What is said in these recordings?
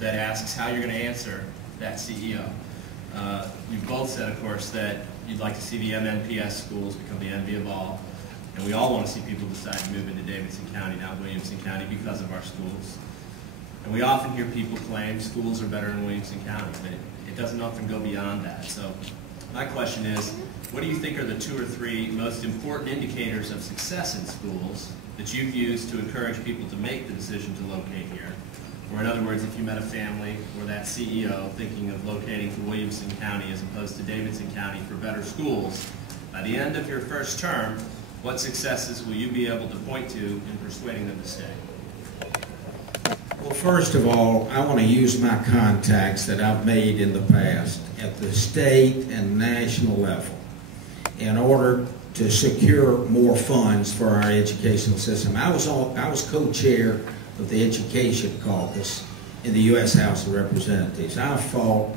that asks how you're going to answer that CEO. You both said, of course, that you'd like to see the MNPS schools become the envy of all, and we all want to see people decide to move into Davidson County, now Williamson County, because of our schools. And we often hear people claim schools are better in Williamson County, but it doesn't often go beyond that. So my question is, what do you think are the 2 or 3 most important indicators of success in schools that you've used to encourage people to make the decision to locate here? Or in other words, if you met a family or that CEO thinking of locating to Williamson County as opposed to Davidson County for better schools, by the end of your first term, what successes will you be able to point to in persuading them to stay? Well, first of all, I want to use my contacts that I've made in the past at the state and national level in order to secure more funds for our educational system. I was co-chair of the Education Caucus in the U.S. House of Representatives. I fought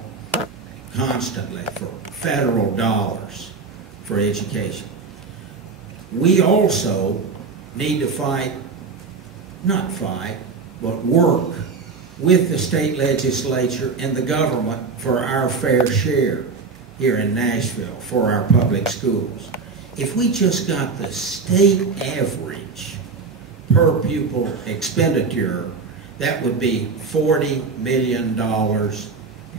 constantly for federal dollars for education. We also need to but work with the state legislature and the government for our fair share here in Nashville for our public schools. If we just got the state average per pupil expenditure, that would be $40 million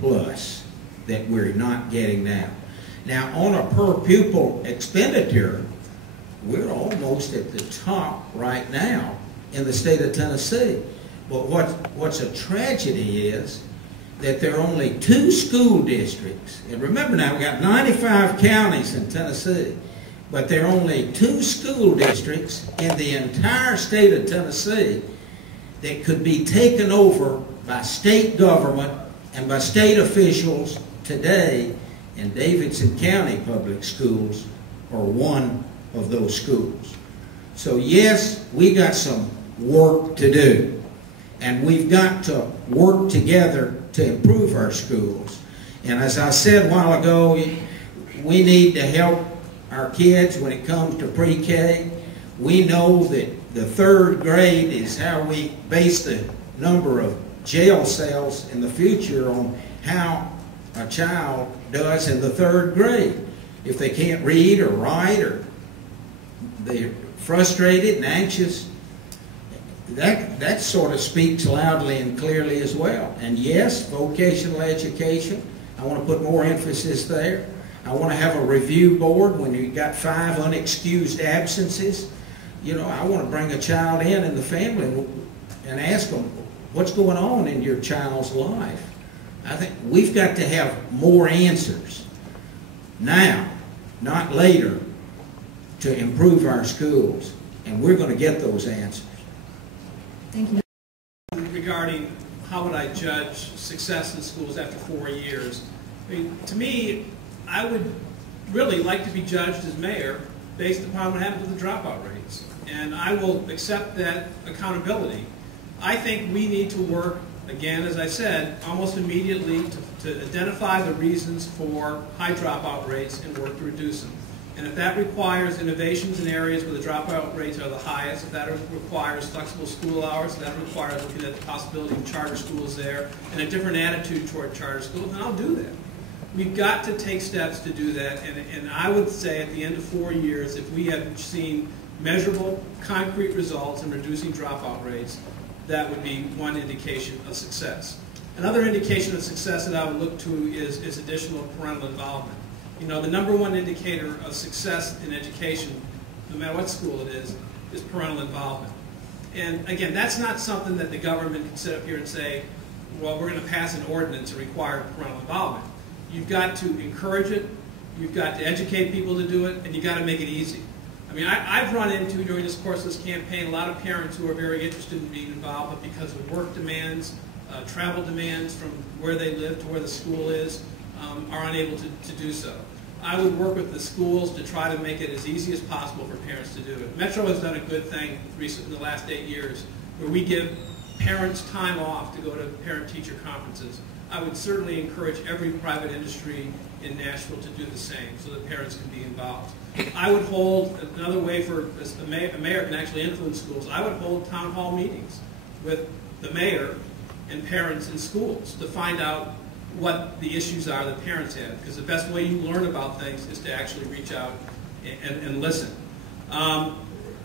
plus that we're not getting now. Now, on a per pupil expenditure, we're almost at the top right now in the state of Tennessee. But what's a tragedy is that there are only 2 school districts, and remember now, we've got 95 counties in Tennessee, but there are only 2 school districts in the entire state of Tennessee that could be taken over by state government and by state officials today, and Davidson County Public Schools are one of those schools. So yes, we got some work to do, and we've got to work together to improve our schools. And as I said a while ago, we need to help our kids when it comes to pre-K. We know that the 3rd grade is how we base the number of jail cells in the future on how a child does in the 3rd grade. If they can't read or write, or they're frustrated and anxious, that sort of speaks loudly and clearly as well. And yes, vocational education, I want to put more emphasis there. I want to have a review board when you've got 5 unexcused absences. You know, I want to bring a child in the family and ask them, what's going on in your child's life? I think we've got to have more answers now, not later, to improve our schools. And we're going to get those answers. Thank you. Regarding how would I judge success in schools after 4 years, I mean, to me, I would really like to be judged as mayor based upon what happens with the dropout rates. And I will accept that accountability. I think we need to work, again, as I said, almost immediately to identify the reasons for high dropout rates and work to reduce them. And if that requires innovations in areas where the dropout rates are the highest, if that requires flexible school hours, if that requires looking at the possibility of charter schools there and a different attitude toward charter schools, then I'll do that. We've got to take steps to do that, and I would say at the end of 4 years, if we have seen measurable, concrete results in reducing dropout rates, that would be one indication of success. Another indication of success that I would look to is additional parental involvement. You know, the #1 indicator of success in education, no matter what school it is parental involvement. And again, that's not something that the government can sit up here and say, well, we're going to pass an ordinance and require parental involvement. You've got to encourage it, you've got to educate people to do it, and you've got to make it easy. I mean, I've run into, during this course of this campaign, a lot of parents who are very interested in being involved, but because of work demands, travel demands from where they live to where the school is, are unable to do so. I would work with the schools to try to make it as easy as possible for parents to do it. Metro has done a good thing recently in the last 8 years where we give parents time off to go to parent-teacher conferences. I would certainly encourage every private industry in Nashville to do the same so that parents can be involved. I would hold, another way for a mayor can actually influence schools, I would hold town hall meetings with the mayor and parents in schools to find out what the issues are that parents have, because the best way you learn about things is to actually reach out and listen.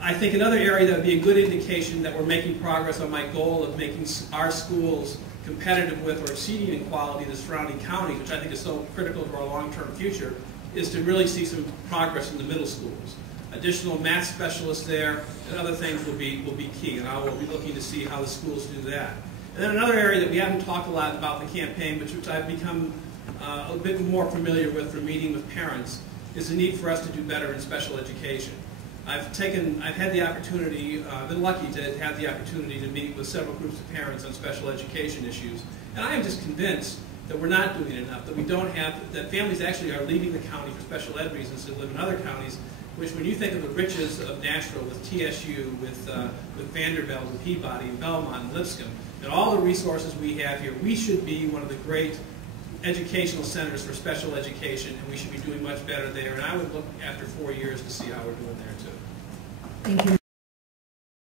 I think another area that would be a good indication that we're making progress on my goal of making our schools competitive with or exceeding in quality the surrounding counties, which I think is so critical to our long-term future, is to really see some progress in the middle schools. Additional math specialists there and other things will be key, and I will be looking to see how the schools do that. And then another area that we haven't talked a lot about in the campaign, which I've become a bit more familiar with from meeting with parents, is the need for us to do better in special education. I've had the opportunity, been lucky to have the opportunity to meet with several groups of parents on special education issues, and I am just convinced that we're not doing enough, that we don't have, that families actually are leaving the county for special ed reasons to live in other counties, which when you think of the riches of Nashville with TSU, with Vanderbilt, and Peabody, and Belmont, and Lipscomb, and all the resources we have here, we should be one of the great educational centers for special education, and we should be doing much better there. And I would look after 4 years to see how we're doing there too. Thank you.